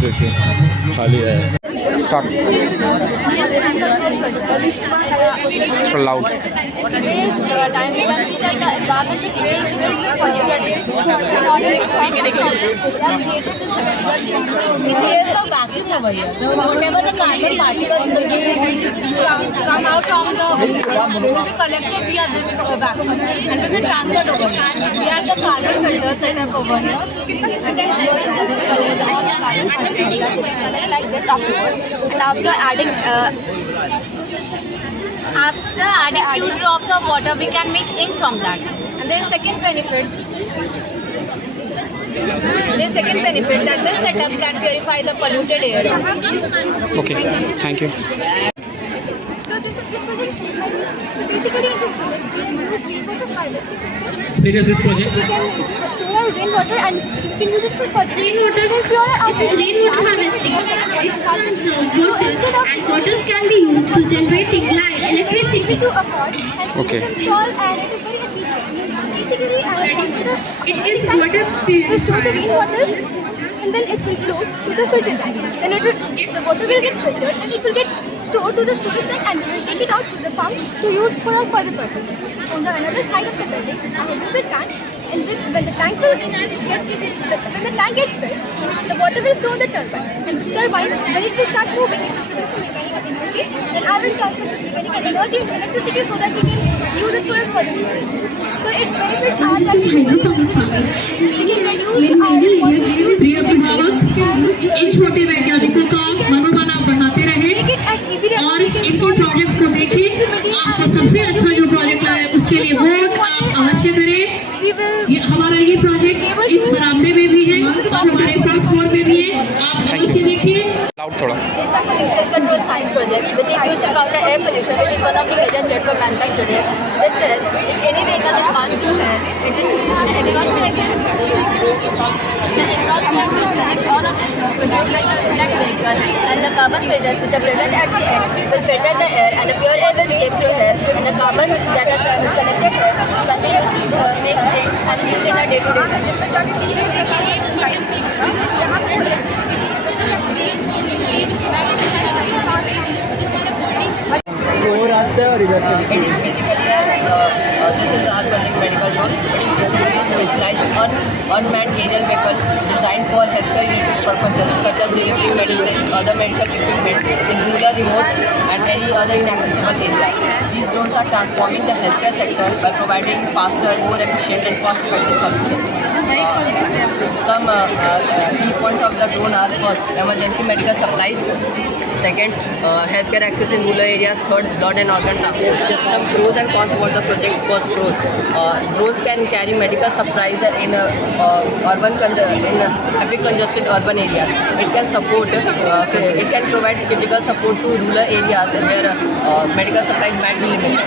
देखिए खाली है। Start loud. Vacuum over here. Whatever the carbon particles come out from the vehicle will be collected via this vacuum and will be transferred over here. We have the carbon filter set up over here. And after adding few drops of water, we can make ink from that. And there is second benefit. This second benefit that this setup can purify the polluted air. Okay, thank you. So this project is so basically in this project we can use rainwater harvesting system. Experience this project. We can store our rainwater and we can use it for rainwater. Since we all are This is rainwater harvesting. It conserves water and waters can be used to generating light, electricity. to afford and Okay. we can install and it is very efficient. Basically, It is water we store the rainwater and then it will flow to the filter tank. Then the water will get filtered and it will get stored to the storage tank and we will take it out through the pump to use for our further purposes. On the another side of the building, I have used a tank and when the tank gets filled, the water will flow in the turbine. And this turbine, when it will start moving, it will produce a mechanical energy and I will transfer this mechanical energy into electricity so that we can use it for our further purposes. So its benefits are that we can reduce our प्रिय अभिभावक, इन छोटे वैज्ञानिकों का मनोबल आप बढ़ाते रहे और इनके प्रोजेक्ट्स को देखें। आपको सबसे अच्छा जो प्रोजेक्ट आया है उसके लिए वोट आप अवश्य करें। हमारा ये प्रोजेक्ट इस बरामदे में भी है, हमारे फर्स्ट फ्लोर में भी है, आप अवश्य देखिए। लाउड थोड़ा। It's a pollution control science project which is used to counter air pollution, which is one of the major threats for mankind today. This says if any vehicle is passed through air, it will the exhaust track will connect all of the smoke produced by that vehicle and the carbon filters which are present at the end will filter the air and the pure air will escape through air and the carbon that are connected here can be used to make ink and use in a day-to-day It is basically this is our project medical drone. It is basically specialized on unmanned aerial vehicle designed for healthcare related purposes such as delivering medicines, other medical equipment in rural, remote and any other inaccessible areas. These drones are transforming the healthcare sector by providing faster, more efficient and cost-effective solutions. Some key points of the drone are: first, emergency medical supplies; second, healthcare access in rural areas; third, blood and organ transport. Some pros and cons about the project. First, pros: drones can carry medical supplies in heavy congested urban areas. It can provide critical support to rural areas where medical supplies might be limited.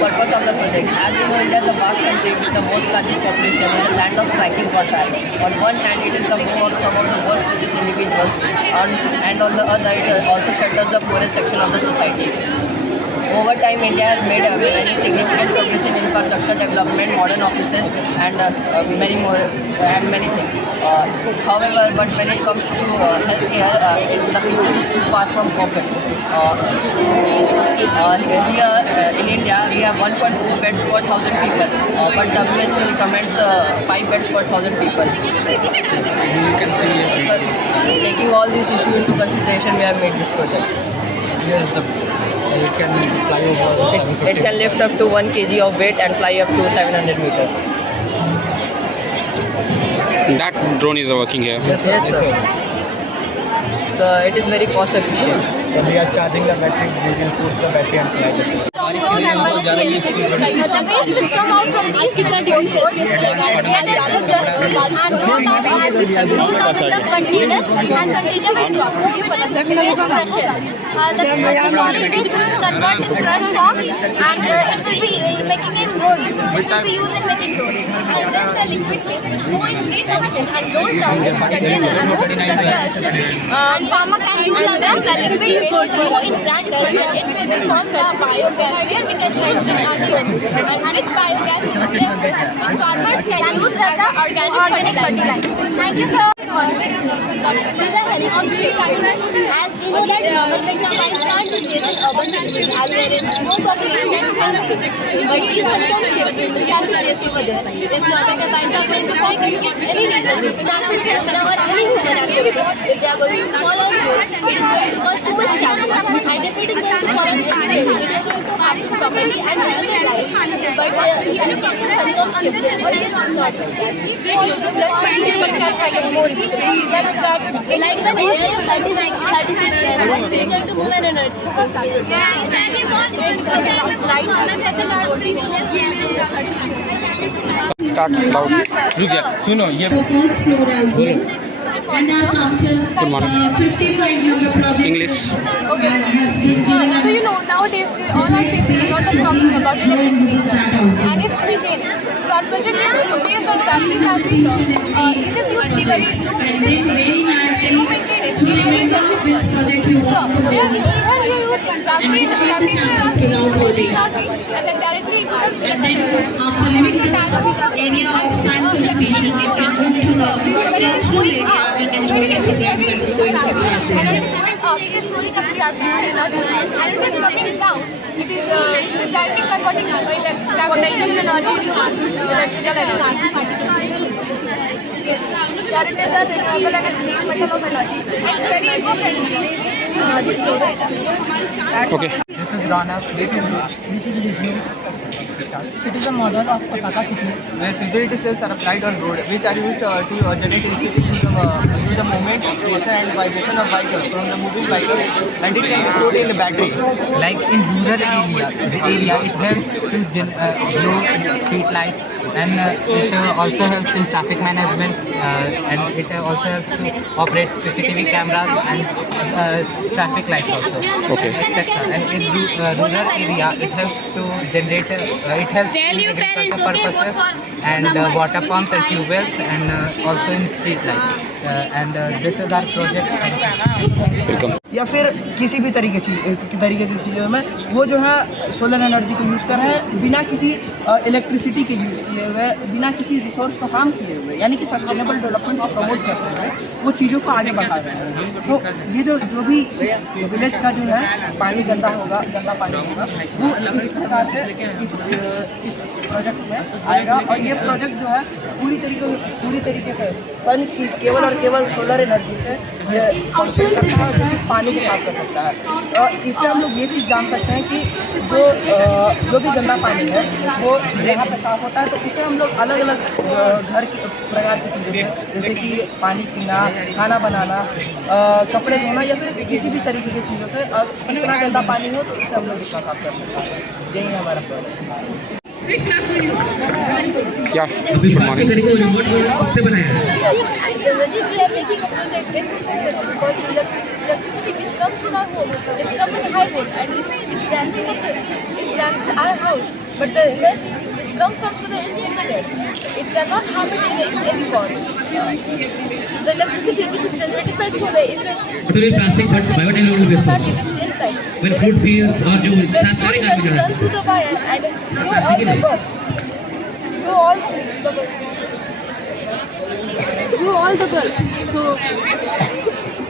Purpose of the project: as we know, India is a vast country with the most largest population and the land of striking contrast. On one hand, it is the home of some of the world's richest individuals, and on the other, it also shelters the poorest section of the society. Over time, India has made very significant progress in infrastructure development, modern offices, and many things. However, but when it comes to healthcare, the picture is too far from perfect. Here in India, we have 1.4 beds per 1,000 people, but WHO recommends 5 beds per 1,000 people. You can see So, taking all these issues into consideration, we have made this project. yes, it can fly over 750. It can lift up to 1 kg of weight and fly up to 700 meters. That drone is working here. Yes, sir. So it is very cost efficient. So we are charging the battery. We will put the battery and fly the drone. The waste which come out from these different drones and drone now has the container and container will drop. The waste crusher. The solid waste will convert in crushed form and it will be making in roads. It will be used in making roads. And then the liquid waste which go in pre-treated and rolled down in container and moved to the crusher. And farmer can use the liquid waste which go in branch and it will be formed the biogas where we can use in our home. And which biogas is left which farmers can use as an organic fertilizer. Thank you, sir. These are helicopter shaped pipes. As we know that normal magna pipes can't be placed in urban cities as there is no population and less space. But these helicopter shaped cables can be placed over there. If normal magna pipes are going to break in case any reason due to natural phenomena or any human activity, if they are going to fall on road, it is going to cause too much traffic. And if it is going to fall on road, it is going to harm property and human life. But in case of helicopter shaped cable, this is not like that. This uses less material can track more distance. Like when air is 30 cm, it is going to move an energy. Start loud रुक जा सुनो ये So first floor as well. And our counter, 55 yoga project English. Okay. has been given So you know nowadays we all are facing a lot of problems about electricity and its maintenance. So our project is based on gravity batteries. It is used to be very low maintenance. Low maintenance. It is very project you So want we are using gravity energy and then directly And then after leaving this area of science exhibition, you can move to the classroom area and enjoy the program that is going to be and then it's going up, it is storing up the gravitational energy and it is coming down. It is directly converting gravitational energy into electrical energy. Yes. That is a renewable energy, metal of energy. It's very eco-friendly. Okay This is Rana. This is Vishnu. It is a model of Osaka city. Where futurity cells are applied on road, which are used to generate electricity through the movement, motion and vibration of vehicles from the moving vehicles, and it can be stored in the battery. Like in rural area, it helps to blow street light, and it also helps in traffic management, and it also helps to operate CCTV cameras and traffic lights also, Okay. etc. And in rural area, it helps to generate, it helps in agriculture purposes and water pumps and tube wells, and also in street light. And this is our project. Welcome या फिर किसी भी तरीके की चीज़ों में वो जो है सोलर एनर्जी को यूज़ कर रहे हैं बिना किसी इलेक्ट्रिसिटी के यूज़ किए हुए, बिना किसी रिसोर्स को हार्म किए हुए, यानी कि सस्टेनेबल डेवलपमेंट को प्रमोट करते हुए वो चीज़ों को आगे बढ़ा रहे हैं। तो ये जो भी विलेज का जो है पानी गंदा पानी होगा वो इस प्रकार से इस प्रोजेक्ट में आएगा। और ये प्रोजेक्ट जो है पूरी तरीके से सन की केवल और केवल सोलर एनर्जी से ये फंक्शन करता है, जो कि पानी को साफ कर सकता है। और इससे हम लोग ये चीज़ जान सकते हैं कि जो भी गंदा पानी है वो यहाँ पे साफ होता है, तो उसे हम लोग अलग अलग घर के प्रकार की चीज़ों से, जैसे कि पानी पीना, खाना बनाना, कपड़े धोना या फिर किसी भी तरीके की चीज़ों से, अब इतना गंदा पानी हो तो उसे हम लोग इतना साफ कर सकते हैं। यही है हमारा प्रोजेक्ट। क्या good morning Generally, we are making a project based on solar energy because the electricity which comes in our home is coming in high volt and it's damping our house. But the energy which comes from solar is limited. It cannot harm it in any cause. The electricity which is generated by solar is plastic, but biodegradable waste also. which is inside. When food peels or जो The सारे energy काम done through the wire and go all the birds. Go all the birds. Do all the bulk.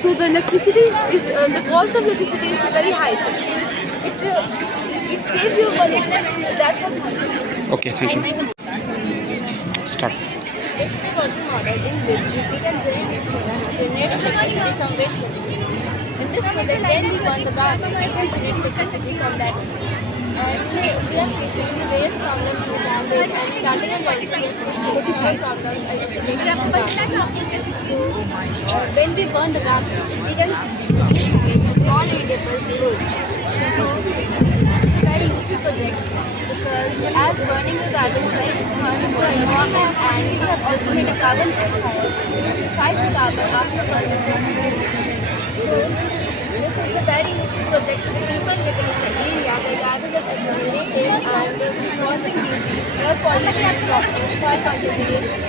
So the electricity is the cost of electricity is very high. It saves you money. That's all. Okay thank you start This is the working model in which we can generate electricity from waste material. In this project, then we burn the garbage and we generate electricity from that. And we are facing various problems with the garbage, and starting as also we are facing problems. So when we burn the garbage, we can see a small edible goods. So this is a very useful project because as burning the garbage is very harmful for the environment, and we have also made a carbon profile, 5 carbon after burning the So this is a very useful project for the people living in the area where garbage is accumulated and causing disease, air pollution, soil contamination.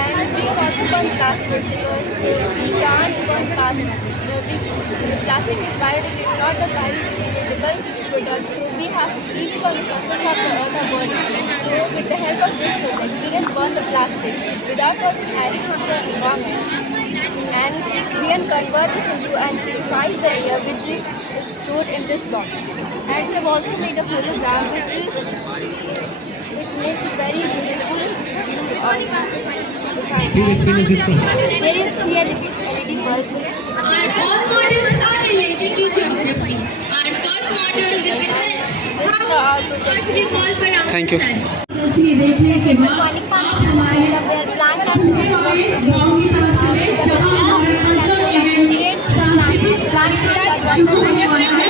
And we have also burned plastic because we can't burn plastic. Plastic is biodegradable, not a biodegradable product, so we have to keep it on the surface of the earth or body. So with the help of this project, we can burn the plastic without causing harm to the environment. And convert this into an amplified layer which is stored in this box. And we have also made a hologram which makes it very beautiful. Please explain this process. There is 3 LED bulbs which Our all models are related to geography. Our first model represents how Earth revolves around Thank you. the sun. तस्वीर देखने के बाद आप हमारे गाँव की तरफ चले जहाँ हमारा कल्चरल इवेंट सांस्कृतिक कार्यक्रम शुरू होने वाला है।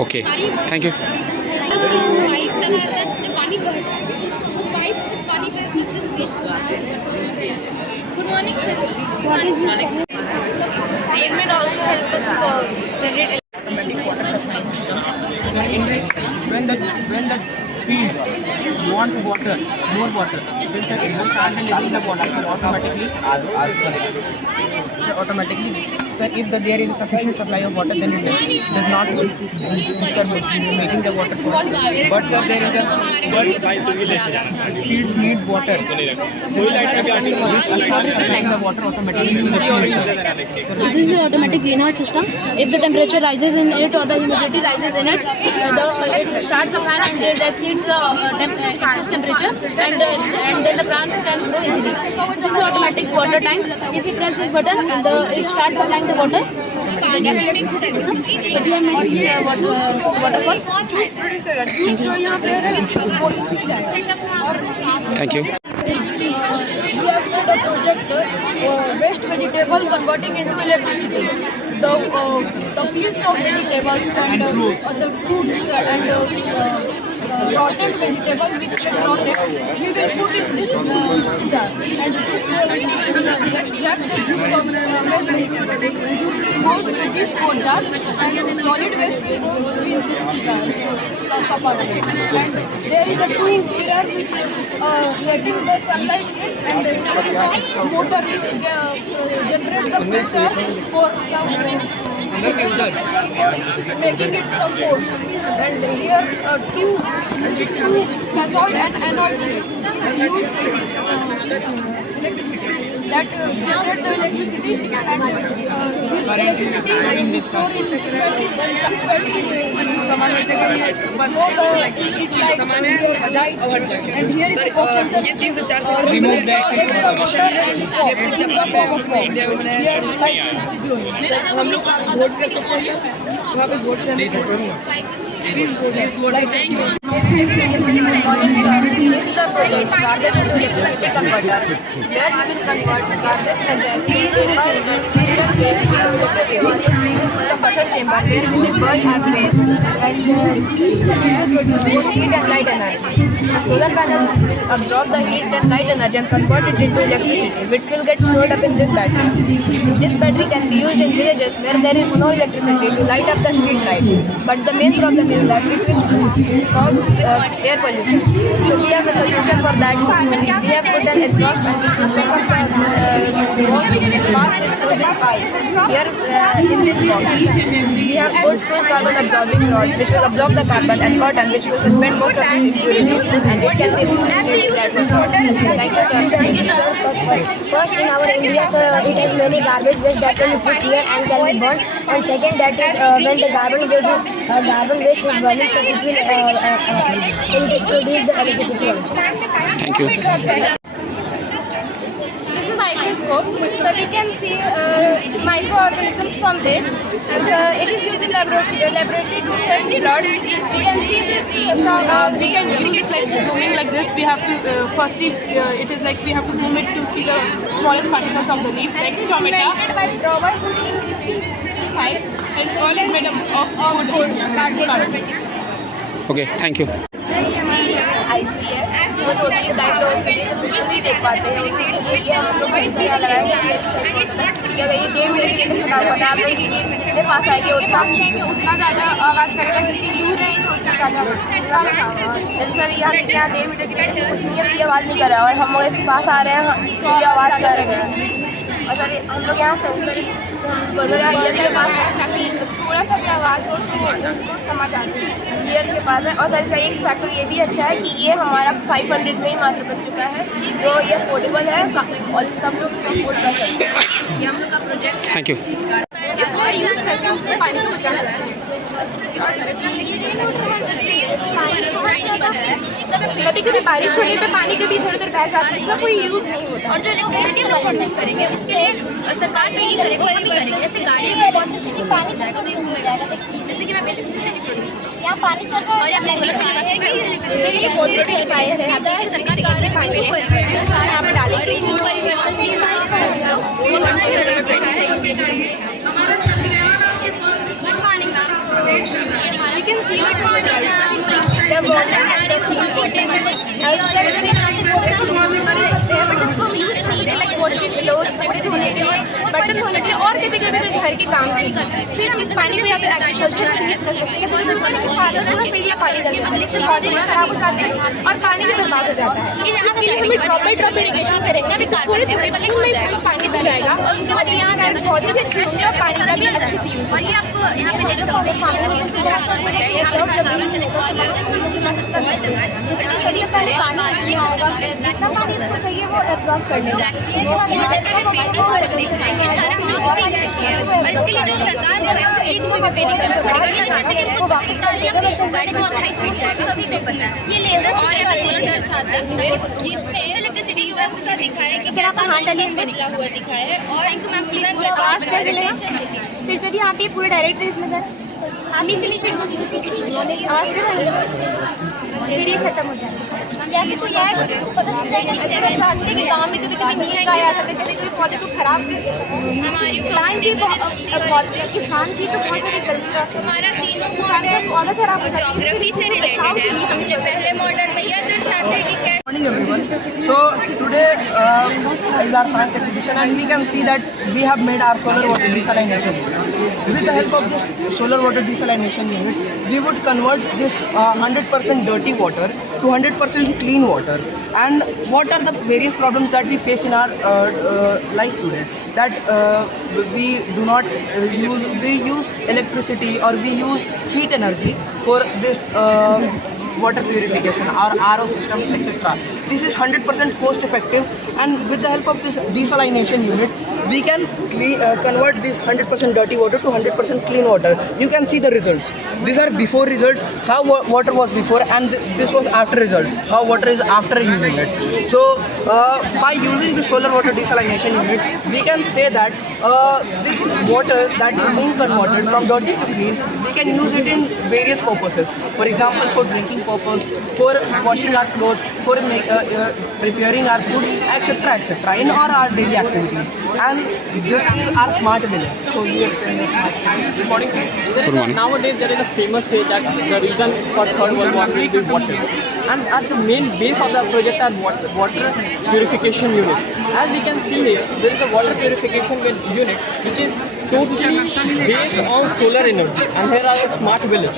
Okay thank you Good morning, sir. What is this? Payment also help us generate. when the field want water, more water, then sir, you start delivering the water, sir, automatically, sir, if there is a sufficient supply of water, then it does not sir, making the water for. But sir, there is a fields need water. Supplying the water automatically to the field, sir. This is the automatic greenhouse system. If the temperature rises in it or the humidity rises in it, it starts the fan and it exceeds the excess temperature, and then the plants can grow easily. This is the automatic water tank. If you press this button, it starts supplying the water. Thank you We have made a project waste vegetable converting into electricity. The peels of vegetables and the fruits and rotted vegetable which get rotted, we will put in this jar, and this will extract the juice of waste vegetable. The juice will go to these 4 jars, and the solid waste will go to in this jar compartment. And there is a tube here which is letting the sunlight in, and there is a motor which generates the pressure for making it compost. And here two cathode and anode is used in this electricity that generate the electricity, and this electricity is stored in this battery. Then this battery will blow the street lights and here is the fog sensor. Remove the This is our project, garbage into electricity converter, where we will convert garbage such as kitchen waste into electricity. This is the pressure chamber where we will burn as waste, and it will produce both heat and light energy. The solar panels will absorb the heat and light energy and convert it into electricity, which will get stored up in this battery. This battery can be used in villages where there is no electricity to light up the street lights. But the main problem is that it will cause air pollution. So we have a solution for that. We have put an exhaust and check up passes through this pipe. Here in this box, we have put 2 carbon absorbing rods which will absorb the carbon, and cotton which will suspend most of the impurities, and it can be reused at first. Thank you, sir. First, in our India, sir, it has many garbage waste that can be put here and can be burned. And second, that is when the carbon waste is burning, so it will produce the electricity also. Thank you This is microscope, so we can see microorganisms from this. It is used in laboratory to test blood. We can see this. We can use it like zooming like this. We have to firstly, it is like we have to zoom it to see the smallest particles of the leaf, like stomata. Invented by Robert Hood in 1665. And all is made up of wood. Okay thank you ICS वो totally blind लोगों के लिए बिल्कुल नहीं देख पाते हैं, उनके लिए ये हम लोग इंतजार लगाएंगे कि ये 1.5 मिनट के लिए आप लोग जितने पास आएंगे उतना ज़्यादा आवाज़ करेगा, जितनी दूर रहेंगे उतना ज़्यादा सर यहाँ 1.5 मिनट के लिए कुछ नहीं है, ये आवाज़ नहीं कर रहा है, और हम लोग इसके पास आ रहे हैं तो ये आवाज़ कर रहे हैं, और सर हम लोग यहाँ सेंसर ईयर के पास ताकि थोड़ा सा भी आवाज़ हो तो उनको समझ आ जाए। ईयर के पास है। और सर का एक फैक्टर ये भी अच्छा है कि ये हमारा 500 में ही मात्र बन चुका है, तो ये अफोर्डेबल है और सब लोग इसको अफोर्ड कर सकते हैं। ये हम लोग का प्रोजेक्ट है। Thank you. इसको यूज़ करके हम उसमें पानी को बचा सकते हैं। कभी कभी बारिश होने पे पानी कभी इधर उधर बह जाता है, इसका कोई यूज़ नहीं होता। और जो इलेक्ट्रिसिटी हम प्रोड्यूस करेंगे उसके लिए सरकार पे ही करेगा, हम ही करेंगे। जैसे गाड़ी का इलेक्ट्रिसिटी पानी से तो यूज हो जाएगा, जैसे कि मैं इलेक्ट्रिसिटी प्रोड्यूस करूँ, यहाँ पानी चल रहा है और यहाँ रेगुलर पानी है कि ये ऑलरेडी पाया है आता है सरकार कार्य पानी परिवर्तन यहाँ पे डालेंगे। ऋतु परिवर्तन की हमारा Chandrayaan good morning ma'am. We can see it from the water and the बर्तन धोने के लिए और कभी कभी कोई घर के काम से फिर हम इस पानी को यहाँ पे एग्रीकल्चर में यूज कर सकते हैं। फिर ये पानी खराब हो जाते हैं और पानी भी बर्बाद हो जाता है। इसके लिए हमें ड्रॉप बाई ड्रॉप इरिगेशन करेंगे। अभी थोड़े थोड़े में पानी बच जाएगा और उसके बाद यहाँ का पौधे भी अच्छे होंगे और पानी का भी अच्छे से यूज। और ये आपको यहाँ पे देखो जितना पानी इसको चाहिए वो एब्जॉर्ब कर लेगा। इसके लिए जो सरकार जो है इसको पे नहीं करना पड़ेगा, जैसे कि हमको गाड़ी बहुत हाई स्पीड से आएगा उसी पे बनना है। ये लेजर और सोलर दर्शाता है, इसमें इलेक्ट्रिसिटी का दिखा है कि कैसा हांडल बदला हुआ दिखा है। और इनको मैं प्लीज आवाज कर ले फिर से भी यहाँ पे पूरे डायरेक्ट नजर नीचे नीचे आवाज कर फिर ये खत्म हो जाएगा। जैसे कोई आएगा तो उसको पता चल जाएगा कि जानते कि गाँव में कभी कभी नींद का आया था, कभी कभी पौधे को खराब कर देता है। हमारी प्लांट भी किसान की तो बहुत सारी गलती है। हमारा तीनों किसान का पौधा खराब हो जाता है। ज्योग्राफी से रिलेटेड है। हम जो पहले मॉडल में यह दर्शाते हैं कि कैसे Good morning everyone. So today is our science exhibition and we can see that we have made our solar water desalination unit. With the help of this solar water desalination unit, we would convert this 100% dirty water to 100% clean water. And what are the various problems that we face in our life today? That we do not use electricity or we use heat energy for this water purification or RO systems, etc. This is 100% cost effective, and with the help of this desalination unit we can convert this 100% dirty water to 100% clean water. You can see the results. These are before results, how water was before, and this was after results, how water is after using it. So by using the solar water desalination unit, we can say that this water that is being converted from dirty to clean, we can use it in various purposes. For example, for drinking purpose, for washing our clothes, for preparing our food, etc., etc., in all our daily activities. And this is our smart village. So we explain the smart village. Good morning. Nowadays there is a famous say that the reason for third world war will be water, and at the main base of the project are water purification unit. As we can see here, there is a water purification unit which is totally based on solar energy, and here are a smart village.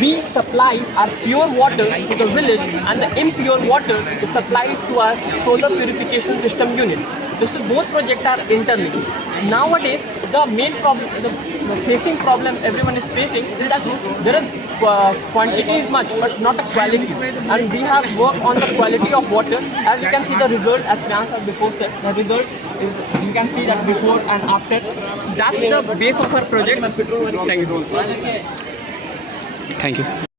We supply our pure water to the village, and the impure water is supplied to our solar purification system unit. This is both projects are interlinked. Nowadays, the main problem, the facing problem everyone is facing is that there is quantity is much, but not a quality. And we have worked on the quality of water. As you can see the result, as Priyanka before said, the result is you can see that before and after. That's the base of our project. Thank you. Thank you.